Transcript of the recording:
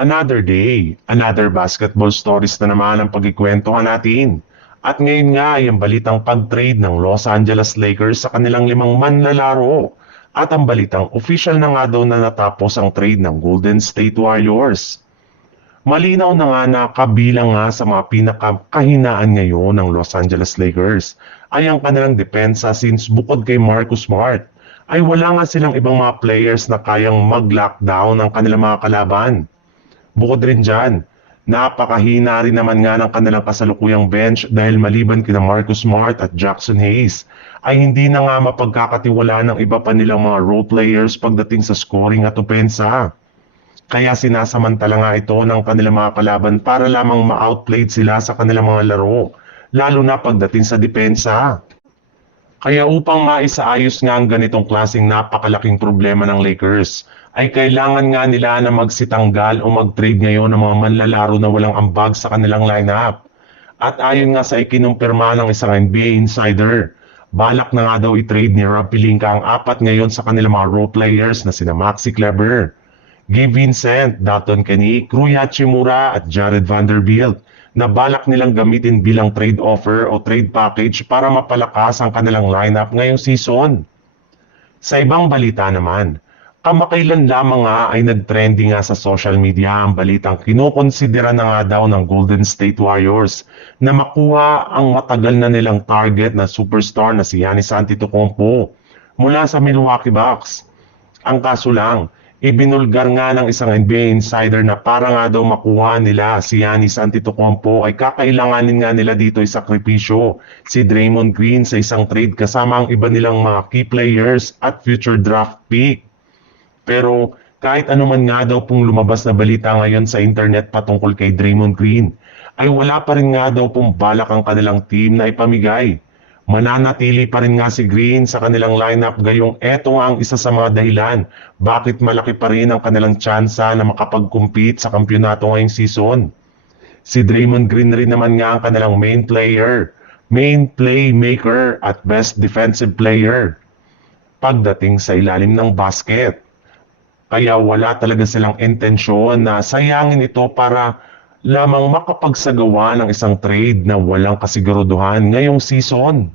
Another day, another basketball stories na naman ang pagkikwentuhan natin. At ngayon nga ay ang balitang pag-trade ng Los Angeles Lakers sa kanilang 5 manlalaro. At ang balitang official na nga daw na natapos ang trade ng Golden State Warriors. Malinaw na nga na kabilang nga sa mga pinakakahinaan ngayon ng Los Angeles Lakers ay ang kanilang depensa since bukod kay Marcus Smart ay wala nga silang ibang mga players na kayang mag-lockdown ng kanilang mga kalaban. Bukod rin dyan, napakahina rin naman nga ng kanilang kasalukuyang bench dahil maliban kina Marcus Smart at Jackson Hayes ay hindi na nga mapagkakatiwala ng iba pa nilang mga role players pagdating sa scoring at opensa. Kaya sinasamantala nga ito ng kanilang mga kalaban para lamang ma-outplayed sila sa kanilang mga laro, lalo na pagdating sa depensa. Kaya upang maisaayos nga ang ganitong klaseng napakalaking problema ng Lakers, ay kailangan nga nila na magsitanggal o mag-trade ngayon ng mga manlalaro na walang ambag sa kanilang lineup. At ayon nga sa ikinumpirma ng isang NBA insider, balak na nga daw i-trade ni Rob Pelinka ang 4 ngayon sa kanilang mga role players na sina Maxi Kleber, Gabe Vincent, Dalton Kenick, Rui Hachimura at Jared Vanderbilt na balak nilang gamitin bilang trade offer o trade package para mapalakas ang kanilang lineup ngayong season. Sa ibang balita naman, kamakailan lamang nga ay nag-trending nga sa social media ang balitang kinukonsidera na nga daw ng Golden State Warriors na makuha ang matagal na nilang target na superstar na si Giannis Antetokounmpo mula sa Milwaukee Bucks. Ang kaso lang, ibinulgar nga ng isang NBA insider na para nga daw makuha nila si Giannis Antetokounmpo ay kakailanganin nga nila dito ay sakripisyo si Draymond Green sa isang trade kasama ang iba nilang mga key players at future draft pick. Pero kahit anuman nga daw pong lumabas na balita ngayon sa internet patungkol kay Draymond Green, ay wala pa rin nga daw pong balak ang kanilang team na ipamigay. Mananatili pa rin nga si Green sa kanilang lineup gayong eto nga ang isa sa mga dahilan bakit malaki pa rin ang kanilang tsansa na makapag-compete sa kampyonato ngayong season. Si Draymond Green rin naman nga ang kanilang main player, main playmaker at best defensive player pagdating sa ilalim ng basket. Kaya wala talaga silang intensyon na sayangin ito para lamang makapagsagawa ng isang trade na walang kasiguraduhan ngayong season.